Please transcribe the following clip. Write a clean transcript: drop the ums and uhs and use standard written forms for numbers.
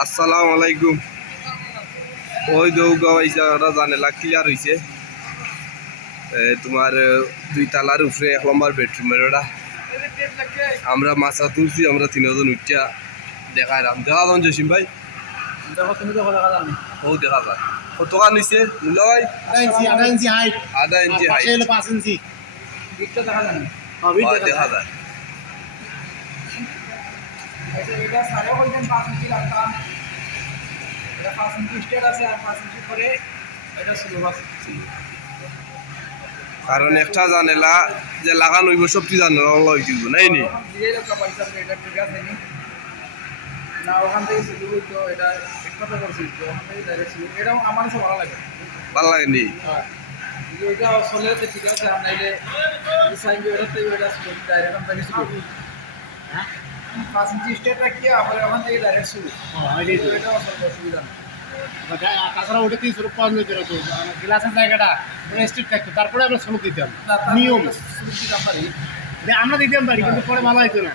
আসসালামু আলাইকুম। ওই দৌগাঁও এই জায়গাটা জানেলা ক্লিয়ার হয়েছে। তোমার 2 তালার উপরে 1 নম্বর বেডরুমের ওটা আমরা মাছা তুলছি, আমরা 3 জন উঠিয়া দেখাইলাম। দেখা যান জসিম ভাই, দেখো তুমি দেখো দেখা যাবে ও দেখা যায় কত টাকা নিছে মুল্লা ভাই? 8 ইঞ্চি হাইট, 1/2 ইঞ্চি হাইট, 5 ইঞ্চি বিটটা দেখা যাবে। দেখা যায়। এটা সাড়ে বলছেন 5 ইঞ্চি রাখতাম, এটা 5 ইঞ্চি স্টেট আছে আর 5 ইঞ্চি করে এটা ছিল বাস। কারণ একটা জানেলা যে লাগানো হইব সবটি জানেলা হইব নাই নি দিয়ে লোকা পয়সা এটা ঠিক আছে নি না, ওখান থেকে শুরু হইতো। এটা এক কথা করছি তো ওখান থেকে ডাইরেক্ট শুরু। এটাও আমার কাছে ভালো লাগে। ভালো লাগেনি। হ্যাঁ, এটা চলে তো ঠিক আছে। আর নাইলে ডিসাইন এটা তো এটা শুরু ডাইরেক্ট আমি থেকে শুরু। হ্যাঁ, 5 ইঞ্চি স্টেট রাখিয়া আবার ওখান থেকে ডাইরেক্ট শুরু। এটা অসুবিধা না। তাছাড়া ওটা 300 টাকা নিতে হতো, গ্লাসের জায়গাটা স্ট্রিট থাকতো, তারপরে আমরা স্লুপ দিতাম। নিয়ম স্লুপ দিতাম পারি, আমরা দিতাম পারি, কিন্তু পরে ভালো হইতো না।